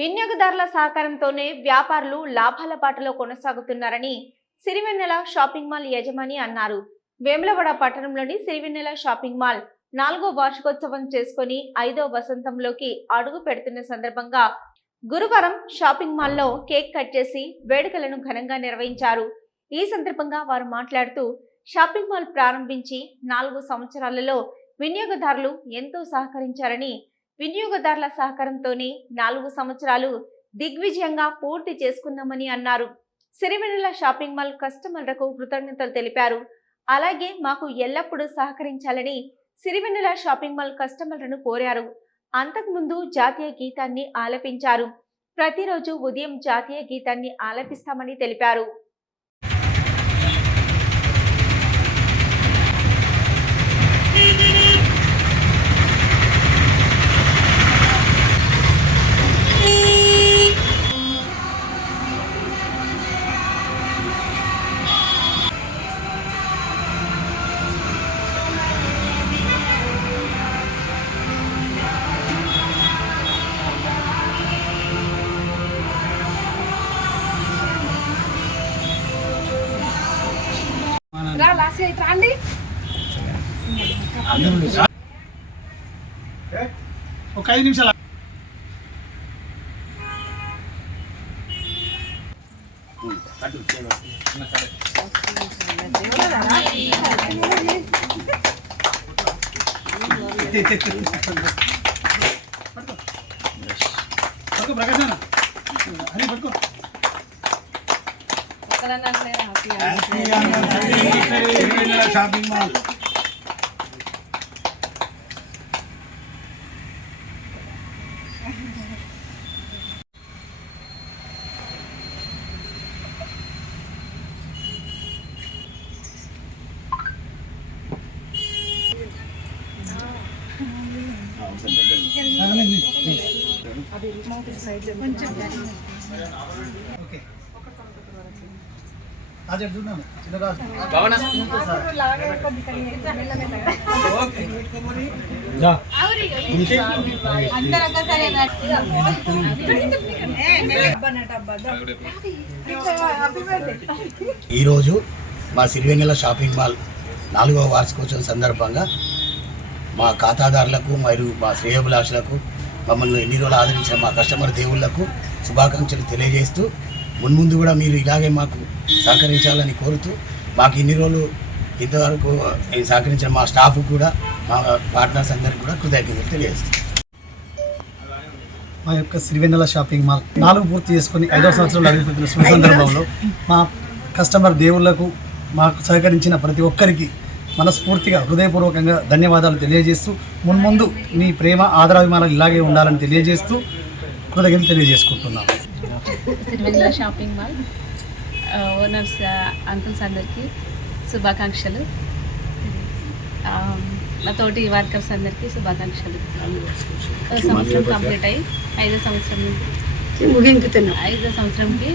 వినియోగదారుల సహకారంతోనే వ్యాపారులు లాభాల బాటలో కొనసాగుతున్నారని సిరివెన్నెల షాపింగ్ మాల్ యజమాని అన్నారు. వేములవాడ పట్టణంలోని సిరివెన్నెల షాపింగ్ మాల్ నాలుగో వార్షికోత్సవం చేసుకుని ఐదో వసంతంలోకి అడుగు పెడుతున్న సందర్భంగా గురువారం షాపింగ్ మాల్లో కేక్ కట్ చేసి వేడుకలను ఘనంగా నిర్వహించారు. ఈ సందర్భంగా వారు మాట్లాడుతూ షాపింగ్ మాల్ ప్రారంభించి నాలుగు సంవత్సరాలలో వినియోగదారులు ఎంతో సహకరించారని వినియోగదారుల సహకారంతోనే నాలుగు సంవత్సరాలు దిగ్విజయంగా పూర్తి చేసుకున్నామని అన్నారు. సిరివెన్నెల షాపింగ్ మాల్ కస్టమర్లకు కృతజ్ఞతలు తెలిపారు. అలాగే మాకు ఎల్లప్పుడూ సహకరించాలని సిరివెన్నెల షాపింగ్ మాల్ కస్టమర్లను కోరారు. అంతకుముందు జాతీయ గీతాన్ని ఆలపించారు. ప్రతిరోజు ఉదయం జాతీయ గీతాన్ని ఆలపిస్తామని తెలిపారు. రా లాస్ట్ అయితే రాండి ఒక ఐదు నిమిషాలు. పట్టుకో ప్రకాశ్ హరి పట్టుకో. షాపింగ్ మాల్ ఓకే రాజు ఎటు ఈరోజు మా సిరివెన్నెల షాపింగ్ మాల్ నాలుగవ వార్షికోత్సవం సందర్భంగా మా ఖాతాదారులకు మరియు మా శ్రేయోభిలాషులకు మమ్మల్ని ఎన్ని రోజులు ఆదరించిన మా కస్టమర్ దేవుళ్ళకు శుభాకాంక్షలు తెలియజేస్తూ మున్ముందు కూడా మీరు ఇలాగే మాకు సహకరించాలని కోరుతూ మాకు ఇన్ని రోజులు ఇంతవరకు ఈ సహకరించిన మా స్టాఫ్ కూడా మా పార్ట్నర్స్ అందరికీ కూడా కృతజ్ఞతలు తెలియజేస్తాం మా యొక్క సిరివెన్నెల షాపింగ్ మాల్ నాలుగు పూర్తి చేసుకొని ఐదవ సంవత్సరంలో అడుగుపెట్టిన శుభ సందర్భంలో మా కస్టమర్ దేవుళ్ళకు మాకు సహకరించిన ప్రతి ఒక్కరికి మనస్ఫూర్తిగా హృదయపూర్వకంగా ధన్యవాదాలు తెలియజేస్తూ మున్ముందు మీ ప్రేమ ఆదరాభిమానాలు ఇలాగే ఉండాలని తెలియజేస్తూ కృతజ్ఞతలు తెలియజేసుకుంటున్నాం. Tiruvennela shopping mall. Owners uncles అందరికీ శుభాకాంక్షలు. నా తోటి వర్కర్స్ అందరికీ శుభాకాంక్షలు. సంవత్సరం కంప్లీట్ అయ్యి ఐదో సంవత్సరం ముగింపుతున్నాం ఐదో సంవత్సరంకి